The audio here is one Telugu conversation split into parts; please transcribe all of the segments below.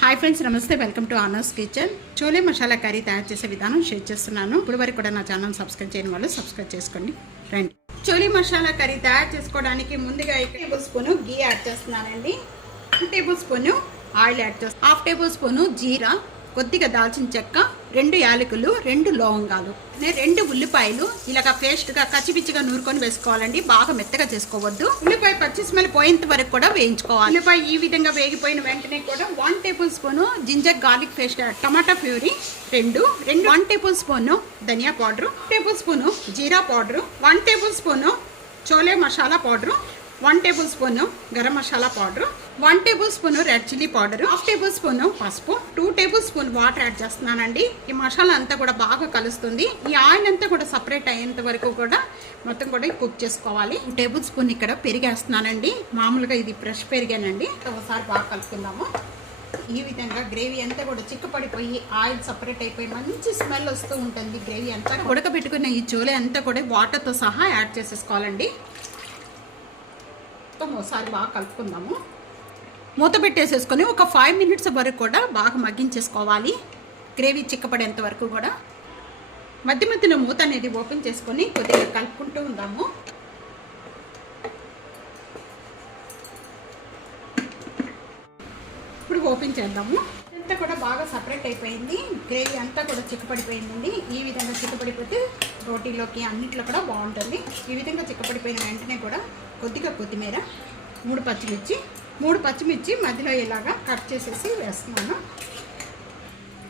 హాయ్ ఫ్రెండ్స్, నమస్తే. Welcome to honours kitchen. Chole masala curry తయారు చేసే విధానం షేర్ చేస్తున్నాను. ఇప్పుడు వరకు కూడా నా ఛానల్ సబ్స్క్రైబ్ చేయని వాళ్ళు సబ్స్క్రైబ్ చేసుకోండి. రండి. చోలే మసాలా కర్రీ తయారు చేసుకోవడానికి ముందుగా 1 టేబుల్ స్పూన్ గీ యాడ్ చేస్తున్నానండి. 1 టేబుల్ స్పూన్ ఆయిల్ యాడ్ చేస్తాను. 1/2 టేబుల్ స్పూన్ జీరా, కొద్దిగా దాల్చిన చెక్క, 2 యాలకులు, 2 లవంగాలు, 2 ఉల్లిపాయలు ఇలాగ పేస్ట్గా కచ్చిపిచ్చిగా నూరుకొని వేసుకోవాలండి. బాగా మెత్తగా చేసుకోవద్దు. ఉల్లిపాయ పచ్చి స్మెల్ పోయేంత వరకు కూడా వేయించుకోవాలి. ఉల్లిపాయ ఈ విధంగా వేగిపోయిన వెంటనే కూడా 1 tablespoon ginger garlic paste, tomato puree 2, 1 tablespoon dhania powder, 1 tablespoon jeera powder, 1 tablespoon chole masala powder, 1 tablespoon garam masala powder, 1 tablespoon red chilli powder, 1/2 tablespoon పసుపు, 2 టేబుల్ స్పూన్ వాటర్ యాడ్ చేస్తున్నానండి. ఈ మసాలా అంతా కూడా బాగా కలుస్తుంది. ఈ ఆయిల్ అంతా కూడా సపరేట్ అయ్యేంత వరకు కూడా మొత్తం కూడా కుక్ చేసుకోవాలి. 2 టేబుల్ స్పూన్ ఇక్కడ పెరిగేస్తున్నానండి. మామూలుగా ఇది ఫ్రెష్ పెరిగానండి. ఒకసారి బాగా కలుపుకుందాము. ఈ విధంగా గ్రేవీ అంతా కూడా చిక్కపడిపోయి ఆయిల్ సపరేట్ అయిపోయి మంచి స్మెల్ వస్తూ ఉంటుంది. గ్రేవీ అంతా ఉడకబెట్టుకున్న ఈ చోలే అంతా కూడా వాటర్తో సహా యాడ్ చేసేసుకోవాలండి. ఒకసారి బాగా కలుపుకుందాము. మూత పెట్టేసేసుకొని ఒక 5 మినిట్స్ వరకు కూడా బాగా మగ్గించేసుకోవాలి. గ్రేవీ చిక్కపడేంత వరకు కూడా మధ్య మధ్యలో మూత అనేది ఓపెన్ చేసుకొని కొద్దిగా కలుపుకుంటూ ఉందాము. ఇప్పుడు ఓపెన్ చేద్దాము. అంతా కూడా బాగా సపరేట్ అయిపోయింది. గ్రేవీ అంతా కూడా చిక్కపడిపోయిందండి. ఈ విధంగా చిక్కపడిపోతే రోటీలోకి అన్నింటిలో కూడా బాగుంటుంది. ఈ విధంగా చిక్కపడిపోయిన వెంటనే కూడా కొద్దిగా కొత్తిమీర, 3 పచ్చిమిర్చి మధ్యలో ఇలాగా కట్ చేసేసి వేస్తున్నాను.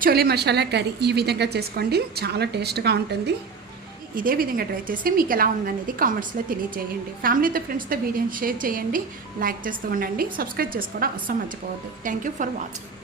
చోలే మసాలా కర్రీ ఈ విధంగా చేసుకోండి, చాలా టేస్ట్గా ఉంటుంది. ఇదే విధంగా ట్రై చేసి మీకు ఎలా ఉందనేది కామెంట్స్లో తెలియజేయండి. ఫ్యామిలీతో ఫ్రెండ్స్తో వీడియోని షేర్ చేయండి, లైక్ చేస్తూ ఉండండి, సబ్స్క్రైబ్ చేసుకోవడం అస్సలు మర్చిపోవద్దు. Thank you for watching.